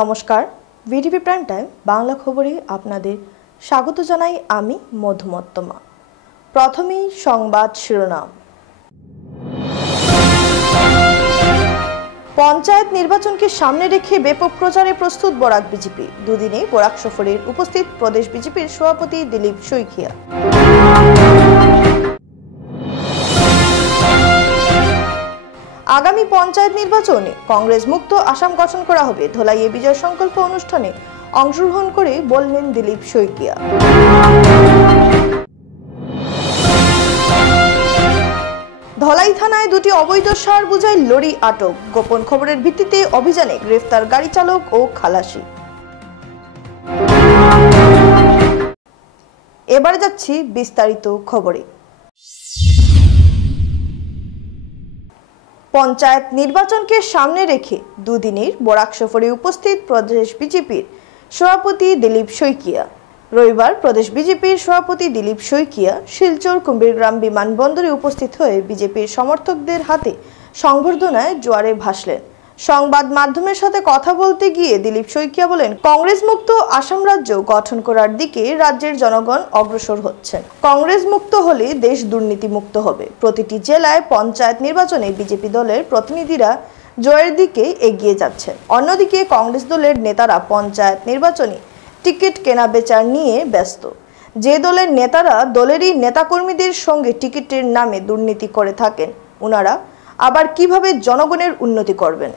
নমস্কার, VDP prime time Bangla খবরে আপনাদের স্বাগত জানাই আমি মধুমত্তমা। প্রথমেই সংবাদ শিরোনাম। পঞ্চায়েত নির্বাচনকে সামনে রেখে ব্যাপক প্রচারে প্রস্তুত বরাক বিজেপি। দুদিনে বরাক সফরের উপস্থিত প্রদেশ বিজেপির সভাপতি দিলীপ শইকিয়া। আগামী পঞ্চায়েত নির্বাচনে কংগ্রেস মুক্ত আসাম গঠন করা হবে, ধলাইয়ে বিজয় সংকল্প অনুষ্ঠানে অংশগ্রহণ করে বললেন দিলীপ শইকিয়া। ধলাই থানায় দুটি অবৈধ সার বোঝাই লরি আটক, গোপন খবরের ভিত্তিতে অভিযানে গ্রেফতার গাড়ি চালক ও খালাসি। এবারে যাচ্ছি বিস্তারিত খবরে। পঞ্চায়েত নির্বাচনকে সামনে রেখে দুদিনের বরাক সফরে উপস্থিত প্রদেশ বিজেপির সভাপতি দিলীপ শইকিয়া। রবিবার প্রদেশ বিজেপির সভাপতি দিলীপ শইকিয়া শিলচর কুম্ভীরগ্রাম বিমানবন্দরে উপস্থিত হয়ে বিজেপির সমর্থকদের হাতে সংবর্ধনায় জোয়ারে ভাসলেন। সংবাদ মাধ্যমের সাথে কথা বলতে গিয়ে দিলীপ শইকিয়া বলেন, কংগ্রেস মুক্ত আসাম রাজ্য গঠন করার দিকে রাজ্যের জনগণ অগ্রসর হচ্ছেন। কংগ্রেস মুক্ত হলে দেশ দুর্নীতি মুক্ত হবে। প্রতিটি জেলায় পঞ্চায়েত নির্বাচনে বিজেপি দলের প্রতিনিধিরা জয়ের দিকে এগিয়ে যাচ্ছেন। অন্যদিকে কংগ্রেস দলের নেতারা পঞ্চায়েত নির্বাচনে টিকিট কেনা বেচা নিয়ে ব্যস্ত। যে দলের নেতারা দলেরই নেতাকর্মীদের সঙ্গে টিকিটের নামে দুর্নীতি করে থাকেন, ওনারা আবার কিভাবে জনগণের উন্নতি করবেন?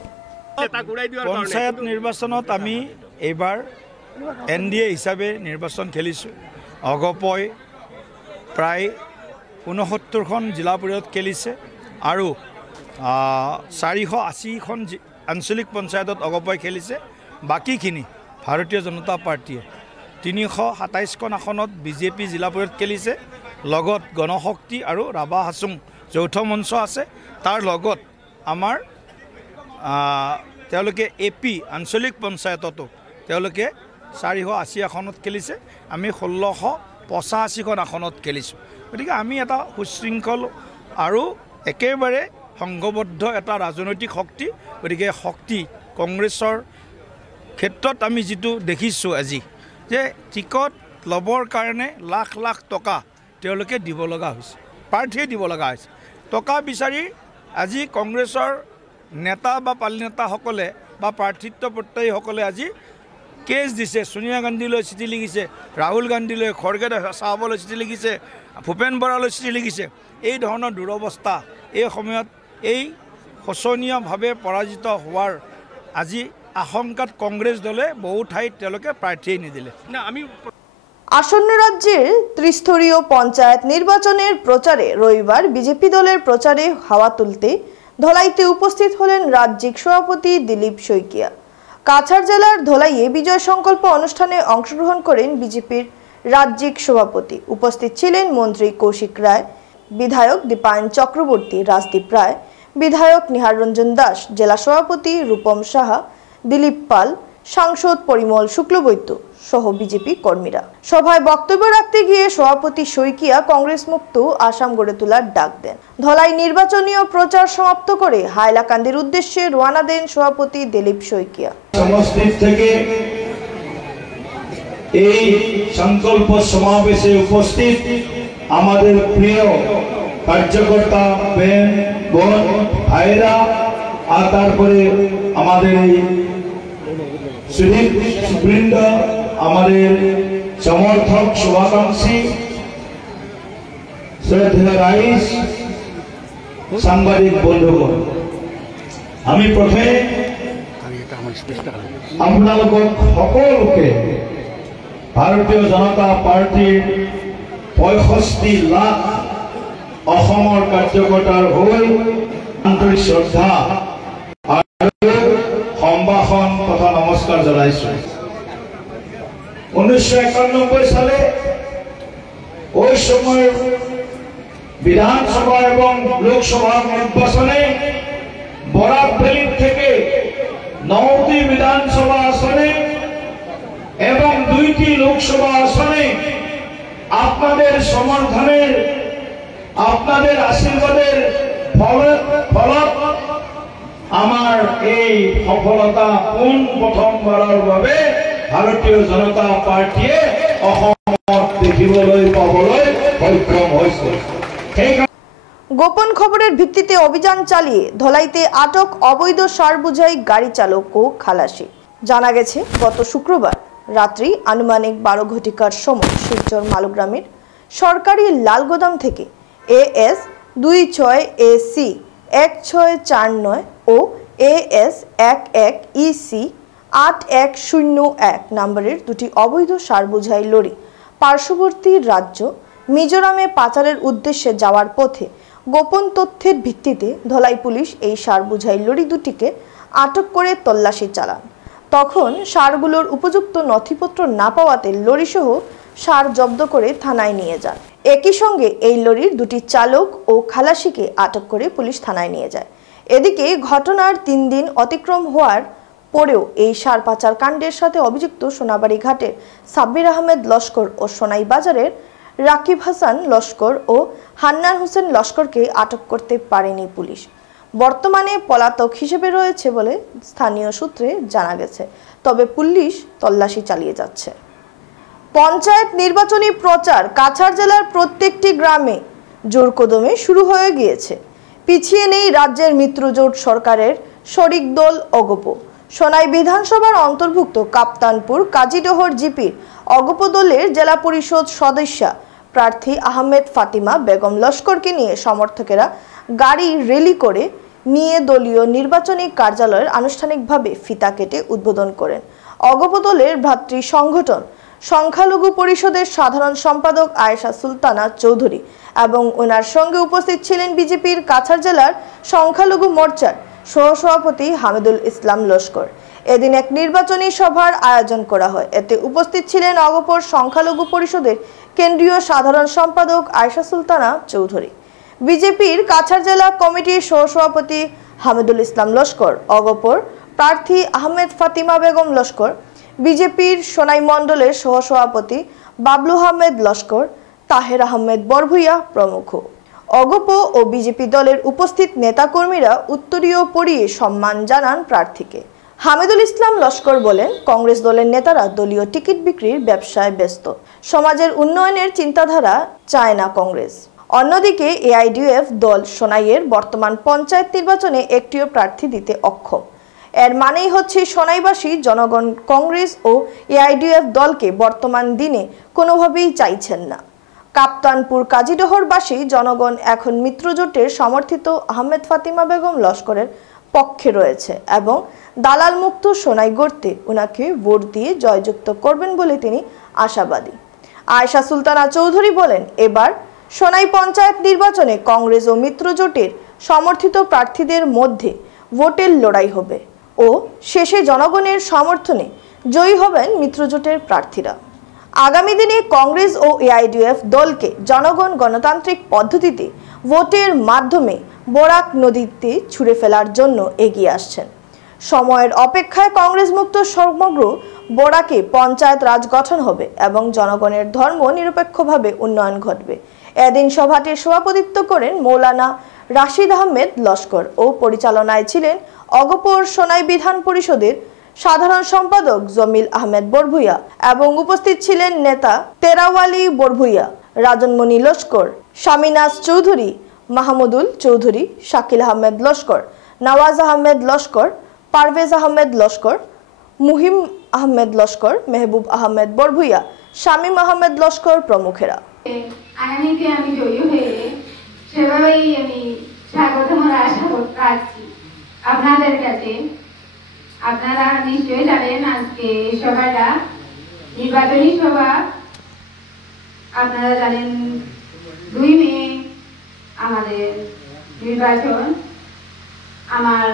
পঞ্চায়েত নির্বাচনত আমি এইবাৰ NDA হিচাপে নিৰ্বাচন খেলিছোঁ। অগপই প্ৰায় ৬৯খন জিলা পৰিষদ খেলিছে আৰু 480খন আঞ্চলিক পঞ্চায়তত অগপই খেলিছে। বাকীখিনি ভাৰতীয় জনতা পাৰ্টীয়ে ৩২৭খন আসনত বিজেপি জিলা পৰিষদ খেলিছে। লগত গণশক্তি আৰু ৰাভা হাছুং যৌথ মঞ্চ আছে। তাৰ লগত আমাৰ তেওঁলোকে AP আঞ্চলিক পঞ্চায়ততো তেওঁলোকে 480 আসনত খেলিছে। আমি ১৬৮৫খন আসনত খেলিছোঁ। গতিকে আমি এটা সুশৃংখল আৰু একেবাৰে সংঘবদ্ধ এটা ৰাজনৈতিক শক্তি। গতিকে শক্তি কংগ্ৰেছৰ ক্ষেত্ৰত আমি যিটো দেখিছোঁ আজি, যে টিকট ল'বৰ কাৰণে লাখ লাখ টকা তেওঁলোকে দিব লগা হৈছে, প্ৰাৰ্থীয়ে দিব লগা হৈছে। টকা বিচাৰি আজি কংগ্ৰেছৰ নেতা বা পালি নেতাসকলে বা প্ৰাৰ্থিত্ব প্ৰত্যায়ীসকলে আজি কেছ দিছে। সোনিয়া গান্ধীলৈ চিঠি লিখিছে, ৰাহুল গান্ধীলৈ, খৰ্গে চাহাবলৈ চিঠি লিখিছে, ভূপেন বৰালৈ চিঠি লিখিছে। এই ধৰণৰ দুৰৱস্থা এই সময়ত এই শোচনীয়ভাৱে পৰাজিত হোৱাৰ আজি আশংকাত কংগ্ৰেছ দলে বহু ঠাইত তেওঁলোকে প্ৰাৰ্থীয়ে নিদিলে। আসন্ন রাজ্যের ত্রিস্তরীয় পঞ্চায়েত নির্বাচনের প্রচারে রবিবার বিজেপি দলের প্রচারে হাওয়া তুলতে ধলাইতে উপস্থিত হলেন রাজ্যিক সভাপতি দিলীপ শইকিয়া। কাছাড় জেলার ধলাইয়ে বিজয় সংকল্প অনুষ্ঠানে অংশগ্রহণ করেন বিজেপির রাজ্যিক সভাপতি। উপস্থিত ছিলেন মন্ত্রী কৌশিক রায়, বিধায়ক দীপায়ন চক্রবর্তী, রাজদীপ রায়, বিধায়ক নিহার রঞ্জন দাস, জেলা সভাপতি রূপম সাহা, দিলীপ পাল, সাংসদ পরিমল শুক্লবৈদ্য সহ বিজেপি কর্মীরা। সভায় বক্তব্য রাখতে গিয়ে সভাপতি শইকিয়া কংগ্রেস মুক্ত আসাম গড়ে তোলার ডাক দেন। ধলাই নির্বাচনীয় প্রচার সমাপ্ত করে হাইলাকান্দির উদ্দেশ্যে রওনা দেন সভাপতি দিলীপ শইকিয়া। সমষ্টিত থেকে এই সংকল্প সমাবেশে উপস্থিত আমাদের প্রিয় কার্যকর্তা বোন ভাইরা, আর তারপরে আমাদের সুবৃন্দ, আমাদের সমর্থক শুভাকাঙ্ক্ষী, শ্রদ্ধেয় রাইজ, সাংবাদিক বন্ধুগণ, আমি প্রথমে আপোনালোকক সকলোকে ভাৰতীয় জনতা পাৰ্টীৰ ৬৫ লাখ অসমৰ কাৰ্যকৰ্তাৰ হৈ আন্তৰিক শ্ৰদ্ধা আৰু সম্ভাষণ তথা নমস্কাৰ জনাইছো। ১৯৯১ সালে ওই সময়ের বিধানসভা এবং লোকসভা নির্বাচনে বরাক ভ্যালি থেকে ৯টি বিধানসভা আসনে এবং ২টি লোকসভা আসনে আপনাদের সমর্থনের, আপনাদের আশীর্বাদের ফলত আমাৰ এই সফলতা পোন প্ৰথমবাৰৰ বাবে ভাৰতীয় জনতা পাৰ্টীয়ে অসমত দেখিবলৈ পাবলৈ সক্ষম হৈছে। গোপন খবরের ভিত্তিতে অভিযান চালিয়ে ধলাইতে আটক অবৈধ সার বোঝাই গাড়ি চালক ও খালাসি। জানা গেছে গত শুক্রবার রাত্রি আনুমানিক 12 ঘটিকার সময় শিলচর মালুগ্রামের সরকারি লালগোদাম থেকে AS 26 AC 1649 ও AS 11 EC 8101 নম্বরের দুটি অবৈধ সার বোঝাই লরি পার্শ্ববর্তী রাজ্য মিজোরামে পাচারের উদ্দেশ্যে যাওয়ার পথে গোপন তথ্যের ভিত্তিতে ধলাই পুলিশ এই সার বোঝাই লরি দুটিকে আটক করে তল্লাশি চালান। তখন সারগুলোর উপযুক্ত নথিপত্র না পাওয়াতে লরিসহ সার জব্দ করে থানায় নিয়ে যান। একই সঙ্গে এই লরির দুটি চালক ও খালাসিকে আটক করে পুলিশ থানায় নিয়ে যায়। এদিকে ঘটনার 3 দিন অতিক্রম হওয়ার পরেও এই সার পাচার কাণ্ডের সাথে অভিযুক্ত সোনাবাড়ি ঘাটের সাব্বির আহমেদ লস্কর ও সোনাই বাজারের রাকিব হাসান লস্কর ও হান্নান হোসেন লস্করকে আটক করতে পারেনি পুলিশ। বর্তমানে পলাতক হিসেবে রয়েছে বলে স্থানীয় সূত্রে জানা গেছে, তবে পুলিশ তল্লাশি চালিয়ে যাচ্ছে। পঞ্চায়েত নির্বাচনী প্রচার কাছাড় জেলার প্রত্যেকটি গ্রামে জোরকদমে শুরু হয়ে গিয়েছে। পিছিয়ে নেই রাজ্যের মিত্রজোট সরকারের শরিক দল অগপ। সোনাই বিধানসভার অন্তর্ভুক্ত কাপ্তানপুর কাজীডোহর জিপির অগপ দলের জেলা পরিষদ সদস্যা প্রার্থী আহমেদ ফাতিমা বেগম লস্করকে নিয়ে সমর্থকেরা গাড়ি র্যালি করে নিয়ে দলীয় নির্বাচনী কার্যালয়ের আনুষ্ঠানিকভাবে ফিতা কেটে উদ্বোধন করেন। অগপ দলের ভ্রাতৃ সংগঠন সংখ্যালঘু পরিষদের সাধারণ সম্পাদক আয়েশা সুলতানা চৌধুরী এবং ওনার সঙ্গে উপস্থিত ছিলেন বিজেপির কাছাড় জেলার সংখ্যালঘু মোর্চার সহসভাপতি হামিদুল ইসলাম লস্কর। এদিন এক নির্বাচনী সভার আয়োজন করা হয়। এতে উপস্থিত ছিলেন অগপর সংখ্যালঘু পরিষদের কেন্দ্রীয় সাধারণ সম্পাদক আয়েশা সুলতানা চৌধুরী, বিজেপির কাছাড় জেলা কমিটির সহসভাপতি হামিদুল ইসলাম লস্কর, অগপর প্রার্থী আহমেদ ফাতিমা বেগম লস্কর, বিজেপির সোনাই মণ্ডলের সহসভাপতি বাবলু আহমেদ লস্কর, তাহের আহমেদ বরভুইয়া প্রমুখ। অগপ ও বিজেপি দলের উপস্থিত নেতাকর্মীরা উত্তরীয় পরিয়ে সম্মান জানান প্রার্থীকে। হামিদুল ইসলাম লস্কর বলেন, কংগ্রেস দলের নেতারা দলীয় টিকিট বিক্রির ব্যবসায় ব্যস্ত, সমাজের উন্নয়নের চিন্তাধারা চায় না কংগ্রেস। অন্যদিকে AIDF দল সোনাইয়ের বর্তমান পঞ্চায়েত নির্বাচনে একটিও প্রার্থী দিতে অক্ষম। এর মানেই হচ্ছে সোনাইবাসী জনগণ কংগ্রেস ও AIDF দলকে বর্তমান দিনে কোনোভাবেই চাইছেন না। কাপ্তানপুর কাজীডোহরবাসী জনগণ এখন মিত্রজোটের সমর্থিত আহমেদ ফাতিমা বেগম লস্করের পক্ষে রয়েছে এবং দালাল মুক্ত সোনাই গড়তে ওনাকে ভোট দিয়ে জয়যুক্ত করবেন বলে তিনি আশাবাদী। আয়েশা সুলতানা চৌধুরী বলেন, এবার সোনাই পঞ্চায়েত নির্বাচনে কংগ্রেস ও মিত্রজোটের সমর্থিত প্রার্থীদের মধ্যে ভোটের লড়াই হবে ও শেষে জনগণের সমর্থনে জয়ী হবেন মিত্রজোটের প্রার্থীরা। আগামী দিনে কংগ্রেস ও AIDF দলকে জনগণ গণতান্ত্রিক পদ্ধতিতে ভোটের মাধ্যমে বরাক নদীতে ছুঁড়ে ফেলার জন্য এগিয়ে আসছেন। সময়ের অপেক্ষায় কংগ্রেস মুক্ত সমগ্র বরাকে পঞ্চায়েত রাজ গঠন হবে এবং জনগণের ধর্ম নিরপেক্ষভাবে উন্নয়ন ঘটবে। এদিন সভাটির সভাপতিত্ব করেন মৌলানা রাশিদ আহমেদ লস্কর ও পরিচালনায় ছিলেন অগপর সোনাই বিধান পরিষদের সাধারণ সম্পাদক জমিল আহমেদ বরভুইয়া এবং উপস্থিত ছিলেন নেতা তেরাওয়ালি বরভুইয়া, রাজনমণি লস্কর, শামিনাজ চৌধুরী, মাহমুদুল চৌধুরী, শাকিল আহমেদ লস্কর, নওয়াজ আহমেদ লস্কর, পারভেজ আহমেদ লস্কর, মুহিম আহমেদ লস্কর, মেহবুব আহমেদ বরভুইয়া, শামীম আহমেদ লস্কর প্রমুখেরা। আগামীতে আমি জয়ী হয়ে সেভাবেই আমি স্বাগতম আশা রাখছি আপনাদের কাছে। আপনারা নিশ্চয়ই জানেন আজকে সভাটা নির্বাচনী সভা। আপনারা জানেন 2 মে আমাদের নির্বাচন। আমার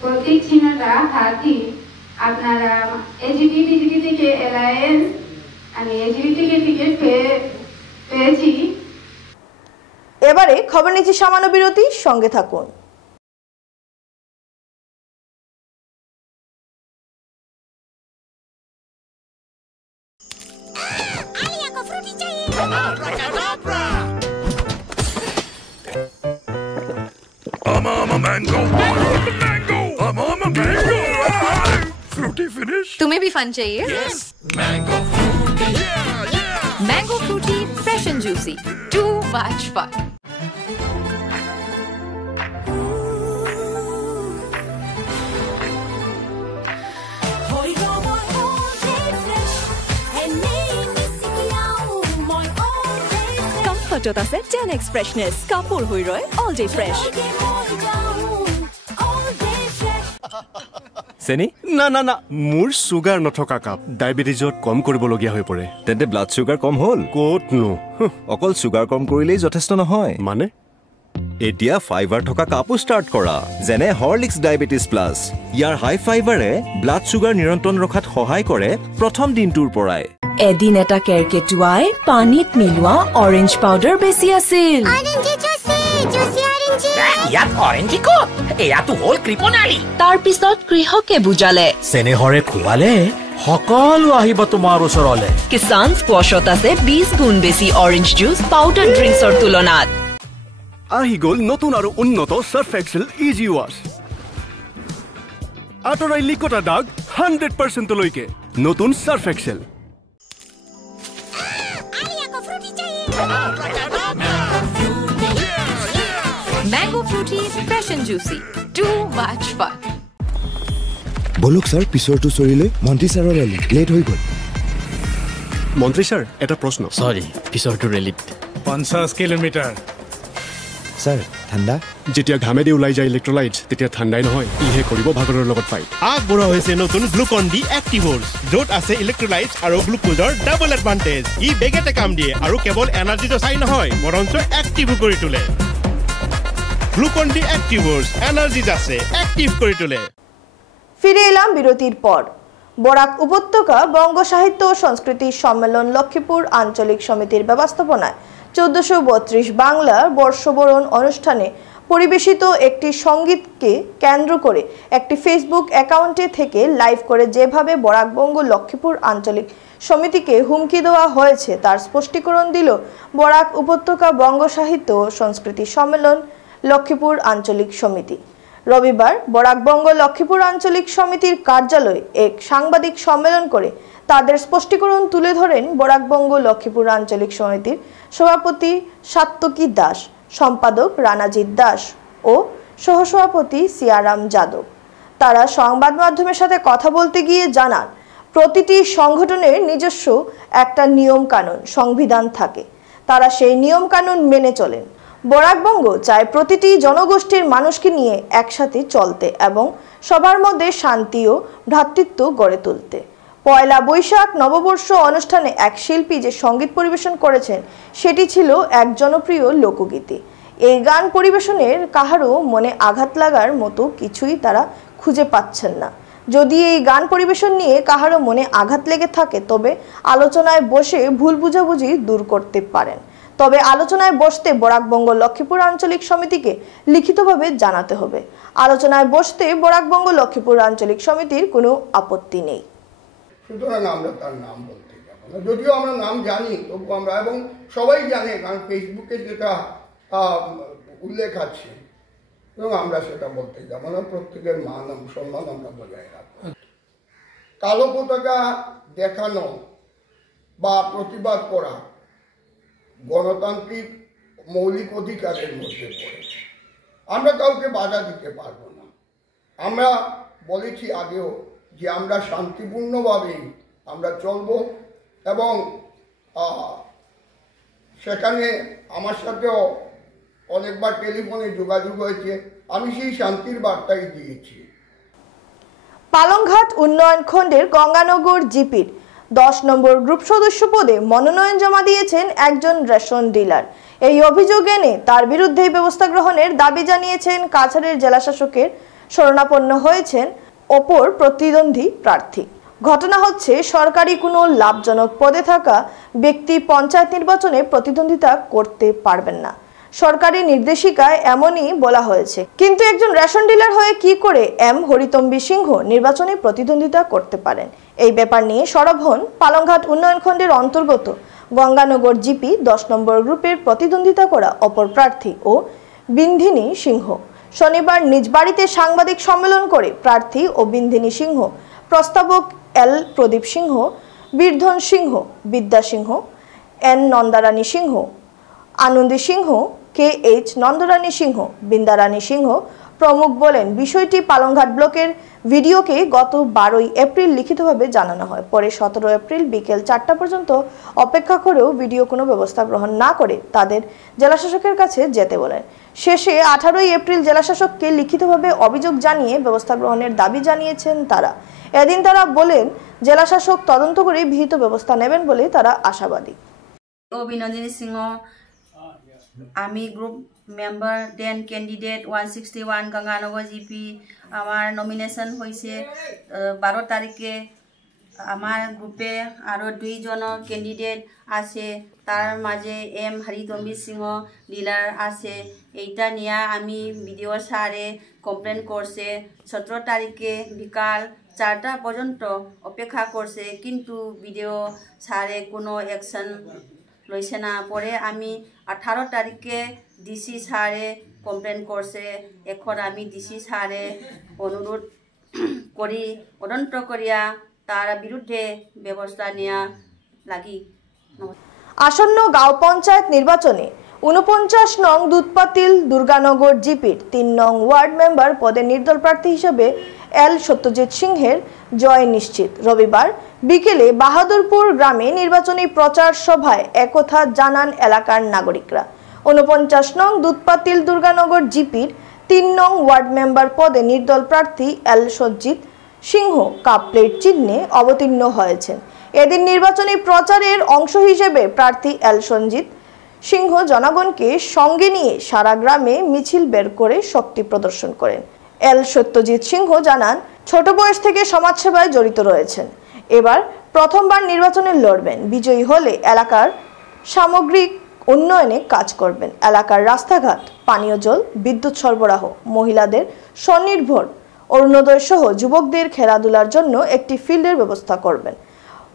প্রতীক চিহ্নটা হাতি। আপনারা AGP BJP থেকে অ্যালায়েন্স, আমি AGP থেকে টিকিট পেয়েছি। এবারে খবর নিচ্ছি সামান্য বিরতি, সঙ্গে থাকুন। I'm a mango. fruity finish. तुम्हें भी फन चाहिए? Yes. Mango fruity. Yeah. Mango fruity, fresh and juicy. Too much fun. Comfort আছে 10x freshness. কাপোৰ হৈ ৰয় all day fresh. চেনি না না না মোৰ সুগাৰ নথকা কাপ ডায়াবেটিছত কম কৰিবলগীয়া হৈ পৰে তেন্তে ব্লাড সুগাৰ কম হ'ল ক'তনো অকল সুগাৰ কম কৰিলেই যথেষ্ট নহয় মানে এতিয়া ফাইবাৰ থকা কাপো ষ্টাৰ্ট কৰা যেনে হৰলিক্স ডায়াবেটিছ প্লাছ ইয়াৰ হাই ফাইবাৰে ব্লাড সুগাৰ নিয়ন্ত্ৰণ ৰখাত সহায় কৰে প্ৰথম দিনটোৰ পৰাই এদিন এটা কেৰকেটুৱাই পানীত মিলোৱা অৰেঞ্জ পাউডাৰ বেছি আছিল ইয়াত অৰেঞ্জি ক'ত এয়াতো হ'ল কৃপণালী তাৰ পিছত কৃষকে বুজালে চেনেহৰে খুৱালে সকলো আহিব তোমাৰ ওচৰলৈ কিষান স্কোৱাশত আছে 20 গুণ বেছি অৰেঞ্জ জুচ পাউডাৰ ড্ৰিংকছৰ তুলনাত আহি গ'ল নতুন আৰু উন্নত সাৰ্ফ এক্সেল ইজি ৱাছ আঁতৰাই লিকটা দাগ 100% লৈকে নতুন Surf Excel Mango fruity, fresh and juicy. Too much fun. বলক স্যার পিছৰটো চৰিলে মন্ত্ৰী ছাৰৰ ৰেলী লেট হৈ গ'ল মন্ত্ৰী ছাৰ এটা প্ৰশ্ন সৰি পিছৰটো ৰেলীত 50 কিলোমিটাৰ স্যাৰ ঠাণ্ডা যেতিয়া ঘামেদি ওলাই যায় ইলেক্ট্ৰোলাইটছ তেতিয়া ঠাণ্ডাই নহয় ইহে কৰিব ভাগৰৰ লগত ফাইট আগবঢ়া হৈছে নতুন গ্লুকন ডি এক্টিভৰ্ছ য'ত আছে ইলেক্ট্ৰোলাইটছ আৰু গ্লুকোজৰ ডাবল এডভান্টেজ ই বেগেতে কাম দিয়ে আৰু কেৱল এনাৰ্জিটো চাই নহয় বৰঞ্চ এক্টিভো কৰি তোলে গ্লুকন ডি এক্টিভৰ্ছ এনাৰ্জিজ আছে এক্টিভ কৰি তোলে ফিরে এলাম বিরতির পর বরাক উপত্যকা বঙ্গ সাহিত্য ও সংস্কৃতি সম্মেলন লক্ষ্মীপুর আঞ্চলিক সমিতির ব্যবস্থাপনায় 1432 বাংলার বর্ষবরণ অনুষ্ঠানে পরিবেশিত একটি সঙ্গীতকে কেন্দ্র করে একটি ফেসবুক অ্যাকাউন্টে থেকে লাইভ করে যেভাবে বরাকবঙ্গ লক্ষ্মীপুর আঞ্চলিক সমিতিকে হুমকি দেওয়া হয়েছে তার স্পষ্টীকরণ দিল বরাক উপত্যকা বঙ্গ সাহিত্য ও সংস্কৃতি সম্মেলন লক্ষ্মীপুর আঞ্চলিক সমিতি রবিবার বরাকবঙ্গ লক্ষ্মীপুর আঞ্চলিক সমিতির কার্যালয়ে এক সাংবাদিক সম্মেলন করে তাদের স্পষ্টীকরণ তুলে ধরেন বরাকবঙ্গ লক্ষ্মীপুর আঞ্চলিক সমিতির সভাপতি সাত্তকী দাস সম্পাদক রানাজিৎ দাস ও সহসভাপতি সিয়ারাম যাদব তারা সংবাদ মাধ্যমের সাথে কথা বলতে গিয়ে জানান প্রতিটি সংগঠনের নিজস্ব একটা নিয়ম কানুন সংবিধান থাকে তারা সেই নিয়ম কানুন মেনে চলেন বরাকবঙ্গ চায় প্রতিটি জনগোষ্ঠীর মানুষকে নিয়ে একসাথে চলতে এবং সবার মধ্যে শান্তি ও ভ্রাতৃত্ব গড়ে তুলতে পয়লা বৈশাখ নববর্ষ অনুষ্ঠানে এক শিল্পী যে সঙ্গীত পরিবেশন করেছেন সেটি ছিল এক জনপ্রিয় লোকগীতি এই গান পরিবেশনের কাহারও মনে আঘাত লাগার মতো কিছুই তারা খুঁজে পাচ্ছেন না যদি এই গান পরিবেশন নিয়ে কাহারও মনে আঘাত লেগে থাকে তবে আলোচনায় বসে ভুল বুঝাবুঝি দূর করতে পারেন তবে আলোচনায় বসতে বরাকবঙ্গ লক্ষ্মীপুর আঞ্চলিক সমিতিকে লিখিতভাবে জানাতে হবে আলোচনায় বসতে বরাকবঙ্গ লক্ষ্মীপুর আঞ্চলিক সমিতির কোনো আপত্তি নেই সুতরাং আমরা তার নাম বলতে যাব না যদিও আমরা নাম জানি তবু আমরা এবং সবাই জানে কারণ ফেসবুকে যেটা উল্লেখ আছে এবং আমরা সেটা বলতে যাব না প্রত্যেকের মান সম্মান আমরা বজায় রাখবো কালো পতাকা দেখানো বা প্রতিবাদ করা গণতান্ত্রিক মৌলিক অধিকারের মধ্যে পড়ে আমরা কাউকে বাধা দিতে পারবো না আমরা বলেছি আগেও যে আমরা শান্তিপূর্ণভাবেই আমরা চলব এবং সেখানে আমার সাথেও অনেকবার টেলিফোনে যোগাযোগ হয়েছে আমি সেই শান্তির বার্তাই দিয়েছি পালংঘাট উন্নয়ন খণ্ডের গঙ্গানগর জিপির 10 নম্বর গ্রুপ সদস্য পদে মনোনয়ন জমা দিয়েছেন একজন রেশন ডিলার এই অভিযোগ এনে তার বিরুদ্ধে ব্যবস্থা গ্রহণের দাবি জানিয়েছেন কাছাড়ের জেলা শাসকের শরণাপন্ন হয়েছেন অপর প্রতিদ্বন্দ্বী প্রার্থী ঘটনা হচ্ছে সরকারি কোনো লাভজনক পদে থাকা ব্যক্তি পঞ্চায়েত নির্বাচনে প্রতিদ্বন্দ্বিতা করতে পারবেন না সরকারি নির্দেশিকায় এমনই বলা হয়েছে কিন্তু একজন রেশন ডিলার হয়ে কি করে এম হরিতম্বী সিংহ নির্বাচনে প্রতিদ্বন্দ্বিতা করতে পারেন এই ব্যাপার নিয়ে সরব হন পালংঘাট উন্নয়ন খণ্ডের অন্তর্গত গঙ্গানগর জিপি 10 নম্বর গ্রুপের প্রতিদ্বন্দ্বিতা করা অপর প্রার্থী ও বিন্ধিনী সিংহ শনিবার নিজ বাড়িতে সাংবাদিক সম্মেলন করে প্রার্থী ও বিন্ধিনী সিংহ প্রস্তাবক এল প্রদীপ সিংহ, বীরধন সিংহ, বিদ্যা সিংহ, এন নন্দারানী সিংহ, আনন্দী সিংহ, কে এইচ নন্দরানী সিংহ, বৃন্দারানী সিংহ প্রমুখ বলেন, বিষয়টি পালংঘাট ব্লকের ভিডিওকে গত 12 এপ্রিল লিখিতভাবে জানানো হয়। পরে 17 এপ্রিল বিকেল 4টা পর্যন্ত অপেক্ষা করেও ভিডিও কোনো ব্যবস্থা গ্রহণ না করে তাদের জেলাশাসকের কাছে যেতে বলেন। শেষে 18 এপ্রিল জেলাশাসককে লিখিতভাবে অভিযোগ জানিয়ে ব্যবস্থা গ্রহণের দাবি জানিয়েছেন তারা। এদিন তারা বলেন, জেলাশাসক তদন্ত করে বিহিত ব্যবস্থা নেবেন বলে তারা আশাবাদী। বিনোদিনী সিংহ, আমি group member 10 candidate 161 Ganganagar GP. আমার নমিনেশন হয়েছে 12 তারিখে। আমার গ্রুপে আরও 2 জন ক্যান্ডিডেট আছে, তার মাঝে এম হরিতম্বীর সিংহ ডিলার আছে। এইটা নিয়ে আমি ভিডিও সারে কমপ্লেন করছে। 17 তারিখে বিকাল 4টা পর্যন্ত অপেক্ষা করছে, কিন্তু ভিডিও সারে কোনো অ্যাকশন লইছে না। পরে আমি 18 তারিখে ডিসি সারে কমপ্লেন করছে। এখন আমি ডিসি সারে অনুরোধ করি তদন্ত করিয়া তার বিরুদ্ধে ব্যবস্থা নেওয়া লাগি। আসন্ন গাঁও পঞ্চায়েত নির্বাচনে 49 নং দুধপাতিল দুর্গানগর জিপির 3 নং ওয়ার্ড মেম্বার পদে নির্দল প্রার্থী হিসেবে এল সত্যজিৎ সিংহের জয় নিশ্চিত। রবিবার বিকেলে বাহাদুরপুর গ্রামে নির্বাচনী প্রচার সভায় একথা জানান এলাকার নাগরিকরা। 49 নং দুধপাতিল দুর্গানগর জিপির 3 নং ওয়ার্ড মেম্বার পদে নির্দল প্রার্থী এল সত্যজিৎ সিংহ কাপ প্লেট চিহ্নে অবতীর্ণ হয়েছেন। এদিন নির্বাচনী প্রচারের অংশ হিসেবে প্রার্থী এল সঞ্জিত সিংহ জনগণকে সঙ্গে নিয়ে সারা গ্রামে মিছিল বের করে শক্তি প্রদর্শন করেন। এল সত্যজিৎ সিংহ জানান, ছোট বয়স থেকে সমাজসেবায় জড়িত রয়েছেন। এবার প্রথমবার নির্বাচনে লড়বেন। বিজয়ী হলে এলাকার সামগ্রিক উন্নয়নে কাজ করবেন। এলাকার রাস্তাঘাট, পানীয় জল, বিদ্যুৎ সরবরাহ, মহিলাদের স্বনির্ভর, অরুণোদয় সহ যুবকদের খেলাধুলার জন্য একটি ফিল্ডের ব্যবস্থা করবেন।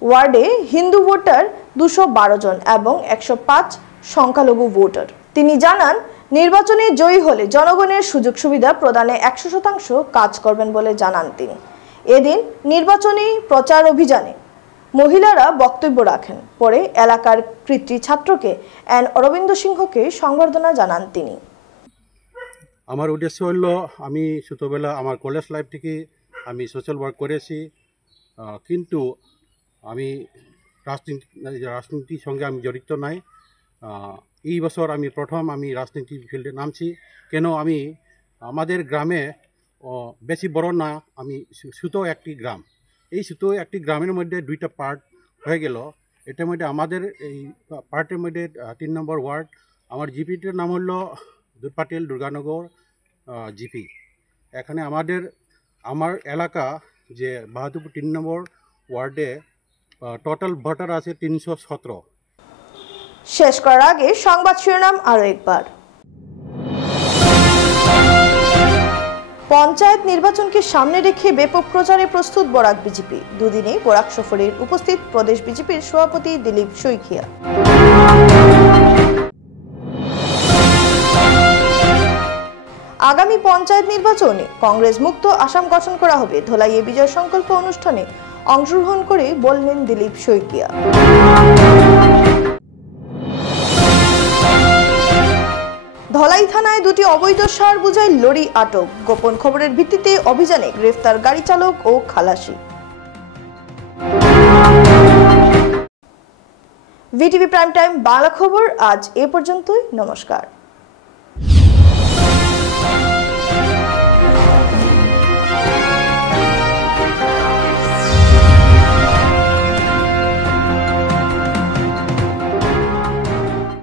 ওয়ার্ডে হিন্দু ভোটার 212 জন এবং 105 সংখ্যালঘু ভোটার। তিনি জানান, নির্বাচনে জয়ী হলে জনগণের সুযোগ সুবিধা প্রদানে 100% কাজ করবেন বলে জানান তিনি। এদিন নির্বাচনী প্রচার অভিযানে মহিলারা বক্তব্য রাখেন। পরে এলাকার কৃতি ছাত্রকে এন অরবিন্দ সিংহকে সংবর্ধনা জানান তিনি। আমার উদ্দেশ্য হল, আমি ছোটোবেলা আমার কলেজ লাইফ থেকে আমি সোশ্যাল ওয়ার্ক করেছি, কিন্তু আমি রাজনীতির সঙ্গে আমি জড়িত নাই। এই বছর আমি প্রথম রাজনীতি ফিল্ডে নামছি। কেন আমি আমাদের গ্রামে বেশি বড় না, আমি ছোটো একটি গ্রাম। এই ছোটো একটি গ্রামের মধ্যে 2টা পার্ট হয়ে গেল। এটার মধ্যে আমাদের এই পার্টের মধ্যে 3 নম্বর ওয়ার্ড, আমার জিপিটির নাম হলো দুধপাতিল দুর্গানগর জিপি। এখানে আমার এলাকা যে বাহাদুরপুর 3 নম্বর ওয়ার্ডে টোটাল ভোটার আছে 317। শেষ করার আগে সংবাদ শিরোনাম আরো একবার। পঞ্চায়েত নির্বাচনকে সামনে রেখে ব্যাপক প্রচারে প্রস্তুত বরাক বিজেপি। দুদিনে বরাক সফরে উপস্থিত প্রদেশ বিজেপির সভাপতি দিলীপ শইকিয়া। আগামী পঞ্চায়েত নির্বাচনে কংগ্রেস মুক্ত আসাম গঠন করা হবে, ধলাইয়ে বিজয় সংকল্প অনুষ্ঠানে অংশগ্রহণ করে বললেন দিলীপ শইকিয়া। ধলাই থানায় 2টি অবৈধ সার বোঝাই লরি আটক। গোপন খবরের ভিত্তিতে অভিযানে গ্রেফতার গাড়ি চালক ও খালাসি। ভিটিভি প্রাইম টাইম বাংলা খবর আজ এ পর্যন্তই। নমস্কার।